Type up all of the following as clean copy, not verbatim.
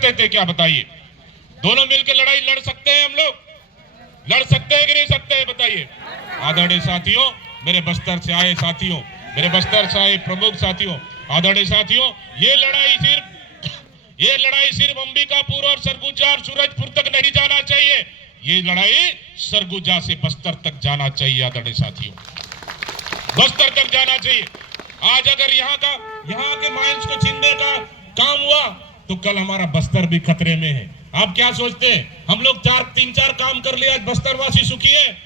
सकते थे क्या बताइए? दोनों मिलकर लड़ाई लड़ सकते हैं हम लोग? लड़ सकते हैं कि नहीं सकते हैं बताइए? आदरणीय साथियों, मेरे बस्तर से आए साथियों, मेरे बस्तर से आए प्रमुख साथियों, आदरणीय साथियों, ये लड़ाई सिर्फ अंबिकापुर और सरगुजा और सूरजपुर तक नहीं जाना चाहिए। ये लड़ाई सरगुजा से बस्तर तक जाना चाहिए। आदरणीय साथियों, बस्तर तक जाना चाहिए। आज अगर यहाँ के माइंस को छीनने का काम हुआ तो कल हमारा बस्तर भी खतरे में है। आप क्या सोचते हैं? हम लोग तीन चार काम कर लिया, बस्तरवासी सुखी है?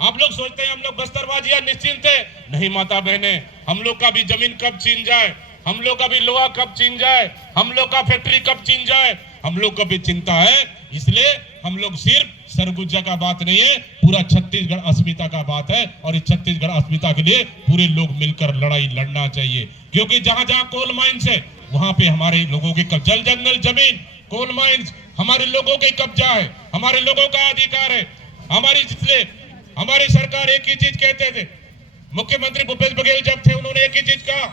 आप लोग सोचते हैं हम लोग बस्तरवासी या निश्चिंत है? नहीं माता बहने, हम लोग का भी जमीन कब छीन जाए, हम लोग का भी लोहा कब छीन जाए, हम लोग का फैक्ट्री कब छीन जाए, हम लोग को भी चिंता है। इसलिए हम लोग सिर्फ सरगुजा का बात नहीं है, पूरा छत्तीसगढ़ अस्मिता का बात है। और इस छत्तीसगढ़ अस्मिता के लिए पूरे लोग मिलकर लड़ाई लड़ना चाहिए। क्योंकि जहां जहां कोल माइंस है वहां पे हमारे लोगों के जल जंगल जमीन कोल माइंस हमारे लोगों के कब्जा है, हमारे लोगों का अधिकार है। हमारी सरकार एक ही चीज कहते थे, मुख्यमंत्री भूपेश बघेल जब थे उन्होंने एक ही चीज कहा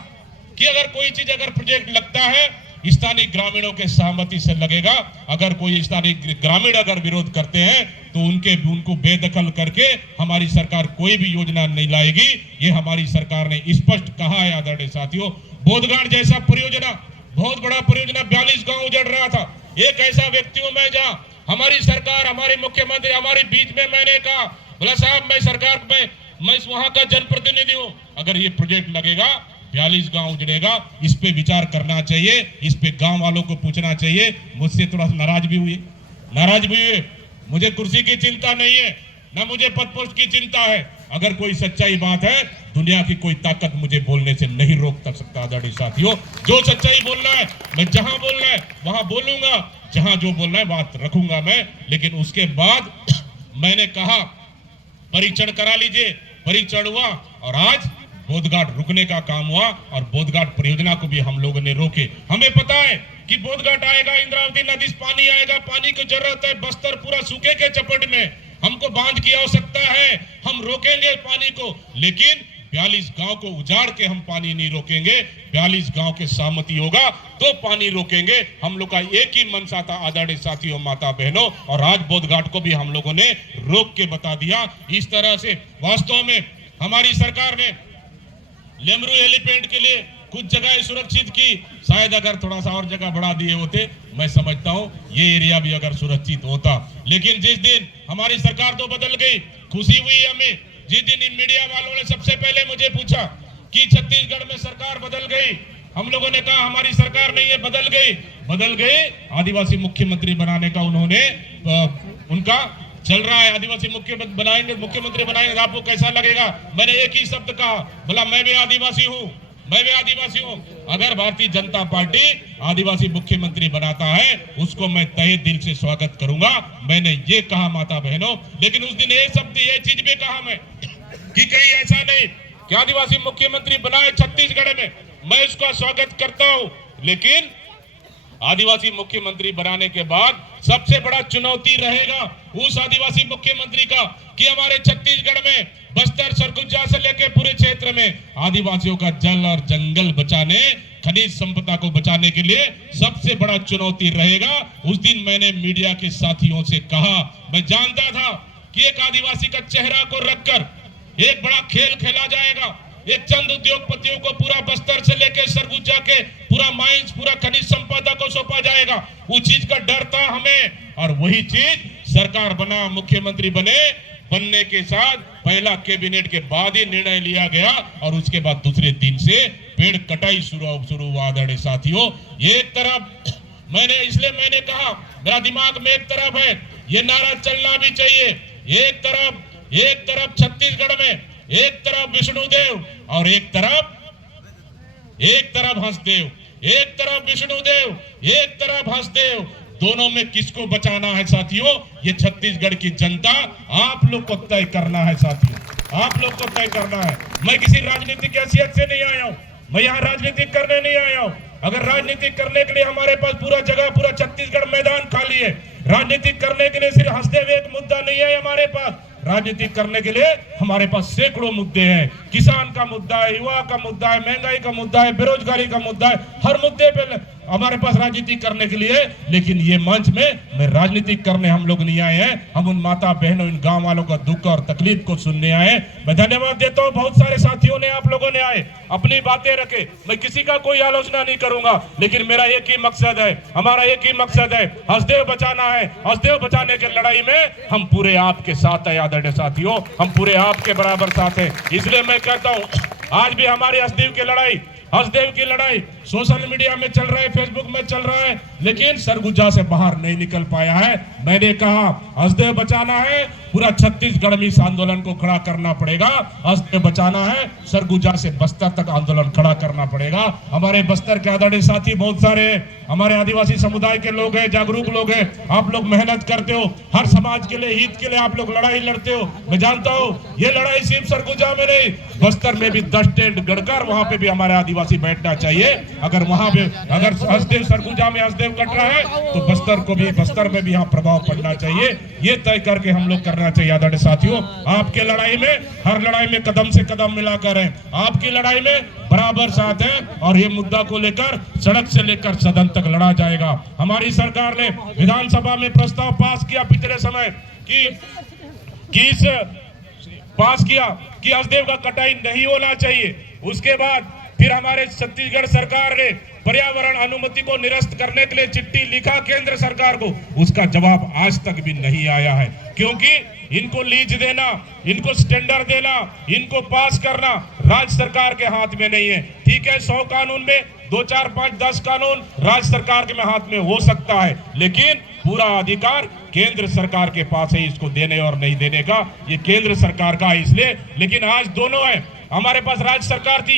कि अगर कोई चीज अगर प्रोजेक्ट लगता है स्थानीय ग्रामीणों के सहमति से लगेगा। अगर कोई स्थानीय ग्रामीण अगर विरोध करते हैं तो उनको बेदखल करके हमारी सरकार कोई भी योजना नहीं लाएगी। ये हमारी सरकार ने स्पष्ट कहा है। आदरणीय साथियों, बोधघाट जैसा परियोजना, बहुत बड़ा परियोजना, 42 गांव उजड़ रहा था। एक ऐसा व्यक्ति हूं मैं जहां हमारी सरकार, हमारे मुख्यमंत्री हमारे बीच में, मैंने कहा बोला साहब मैं सरकार में मैं वहां का जनप्रतिनिधि हूं, अगर ये प्रोजेक्ट लगेगा 42 गांव उजड़ेगा, इस पे विचार करना चाहिए, इस पे गांव वालों को पूछना चाहिए। मुझसे थोड़ा नाराज भी हुए। मुझे कुर्सी की चिंता नहीं है, ना मुझे पद पोस्ट की चिंता है। अगर कोई सच्चाई बात है, दुनिया की कोई ताकत मुझे बोलने से नहीं रोक सकता। आदरणीय साथियों, जो सच्चाई बोलना है मैं जहां बोलना है वहां बोलूंगा, जहां जो बोलना है बात रखूंगा मैं। लेकिन उसके बाद मैंने कहा परीक्षण करा लीजिए, परीक्षण हुआ और आज बोधघाट रुकने का काम हुआ और बोधघाट परियोजना को भी हम लोगों ने रोके। हमें पता है कि बोधघाट आएगा, इंद्रावती नदी से पानी आएगा, पानी की जरूरत है, बस्तर पूरा सूखे के चपेट में, हमको बांध की आवश्यकता है, हम रोकेंगे पानी को। लेकिन 42 गांव को उजाड़ के हम पानी नहीं रोकेंगे। 42 गांव के सहमति होगा तो पानी रोकेंगे। हम लोग का एक ही मंशा था आदरणीय साथियों, माता बहनों, और आज बोधघाट को भी हम लोगों ने रोक के बता दिया। इस तरह से वास्तव में हमारी सरकार ने लेमरू हेलीपैड के लिए कुछ जगह सुरक्षित की। शायद अगर थोड़ा सा और जगह बढ़ा दिए होते, मैं समझता हूं ये एरिया भी अगर सुरक्षित होता। लेकिन जिस दिन हमारी सरकार तो बदल गई, खुशी हुई हमें जिस दिन इन मीडिया वालों ने सबसे पहले मुझे पूछा कि छत्तीसगढ़ में सरकार बदल गई। हम लोगों ने कहा हमारी सरकार नहीं है, बदल गई। आदिवासी मुख्यमंत्री बनाने का उन्होंने उनका चल रहा है, आदिवासी मुख्यमंत्री बनाएंगे, आपको कैसा लगेगा? मैंने एक ही शब्द कहा, बोला मैं भी आदिवासी हूं। अगर भारतीय जनता पार्टी आदिवासी मुख्यमंत्री बनाता है उसको मैं तहे दिल से स्वागत करूंगा, मैंने ये कहा माता बहनों। लेकिन उस दिन ये शब्द ये चीज भी कहा मैं कि कहीं ऐसा नहीं कि आदिवासी मुख्यमंत्री बनाए छत्तीसगढ़ में, मैं उसका स्वागत करता हूं। लेकिन आदिवासी मुख्यमंत्री बनाने के बाद सबसे बड़ा चुनौती रहेगा उस आदिवासी मुख्यमंत्री का कि हमारे छत्तीसगढ़ में बस्तर सरगुजा से लेकर पूरे क्षेत्र में आदिवासियों का जल और जंगल बचाने, खनिज संपदा को बचाने के लिए सबसे बड़ा चुनौती रहेगा। उस दिन मैंने मीडिया के साथियों से कहा, मैं जानता था कि एक आदिवासी का चेहरा को रखकर एक बड़ा खेल खेला जाएगा। एक चंद उद्योगपतियों को पूरा बस्तर से लेकर सरगुजा के पूरा माइंस, पूरा खनिज संपदा को सौंपा जाएगा। उस चीज का डर था हमें, और वही चीज सरकार बना, मुख्यमंत्री बनने के साथ पहला कैबिनेट के बाद ही निर्णय लिया गया और उसके बाद दूसरे दिन से पेड़ कटाई शुरू हुआ। आदरणीय साथियों, एक तरफ मैंने कहा मेरा दिमाग में एक तरफ है, ये नारा चलना भी चाहिए। एक तरफ छत्तीसगढ़ में एक तरफ विष्णुदेव और एक तरफ हंसदेव, एक तरफ विष्णुदेव, एक तरफ हंसदेव, दोनों में किसको बचाना है साथियों? ये छत्तीसगढ़ की जनता आप लोग को तय करना है साथियों, आप लोग को तय करना है। मैं किसी राजनीतिक हैसियत से नहीं आया हूं, मैं यहाँ राजनीतिक करने नहीं आया हूं। अगर राजनीतिक करने के लिए हमारे पास पूरा छत्तीसगढ़ मैदान खाली है। राजनीतिक करने के लिए सिर्फ हंसदेव एक मुद्दा नहीं है हमारे पास, राजनीतिक करने के लिए हमारे पास सैकड़ों मुद्दे हैं। किसान का मुद्दा है, युवा का मुद्दा है, महंगाई का मुद्दा है, बेरोजगारी का मुद्दा है। हर मुद्दे पे हमारे पास राजनीति करने के लिए, लेकिन ये मंच में राजनीति करने हम लोग नहीं आए हैं। हम उन माता बहनों, इन गांव वालों का दुख और तकलीफ को सुनने आए। मैं धन्यवाद देता हूं, बहुत सारे साथियों ने, आप लोगों ने आए, अपनी बातें रखे। मैं किसी का कोई आलोचना नहीं करूंगा, लेकिन मेरा एक ही मकसद है, हमारा एक ही मकसद है, हसदेव बचाना है। हसदेव बचाने की लड़ाई में हम पूरे आपके साथ है आदरणीय साथियों, हम पूरे आपके बराबर साथ है। इसलिए मैं कहता हूं, आज भी हमारी हसदेव की लड़ाई सोशल मीडिया में चल रहा है, फेसबुक में चल रहा है, लेकिन सरगुजा से बाहर नहीं निकल पाया है। मैंने कहा हसदेव बचाना है, पूरा छत्तीसगढ़ में इस आंदोलन को खड़ा करना पड़ेगा। हसदेव बचाना है, सरगुजा से बस्तर तक आंदोलन खड़ा करना पड़ेगा। हमारे बस्तर के आदरणीय साथी बहुत सारे हमारे आदिवासी समुदाय के लोग हैं, जागरूक लोग हैं। आप लोग मेहनत करते हो, हर समाज के लिए, हित के लिए आप लोग लड़ाई लड़ते हो। मैं जानता हूँ ये लड़ाई सिर्फ सरगुजा में नहीं, बस्तर में भी 10 टेंट गड़कर वहां पे भी हमारे आदिवासी बैठना चाहिए। अगर वहां पे अगर हसदेव सरगुजा में हसदेव कट रहा है, तो बस्तर में भी यहाँ प्रभाव पड़ना चाहिए। ये तय करके हम लोग करना चाहिए आदरणीय साथियों। आपके लड़ाई में, हर लड़ाई में कदम से कदम मिलाकर है, आपकी लड़ाई में बराबर साथ है, और ये मुद्दा को लेकर सड़क से लेकर सदन तक लड़ा जाएगा। हमारी सरकार ने विधानसभा में प्रस्ताव पास किया पिछले समय कि हसदेव का कटाई नहीं होना चाहिए। उसके बाद फिर हमारे छत्तीसगढ़ सरकार ने पर्यावरण अनुमति को निरस्त करने के लिए चिट्ठी लिखा केंद्र सरकार को, उसका जवाब आज तक भी नहीं आया है। क्योंकि इनको लीज देना, इनको स्टैंडर्ड देना, इनको पास करना राज्य सरकार के हाथ में नहीं है। ठीक है, 100 कानून में 2, 4, 5, 10 कानून राज्य सरकार के हाथ में हो सकता है, लेकिन पूरा अधिकार केंद्र सरकार के पास है इसको देने और नहीं देने का। ये केंद्र सरकार का है इसलिए, लेकिन आज दोनों है। हमारे पास राज्य सरकार थी,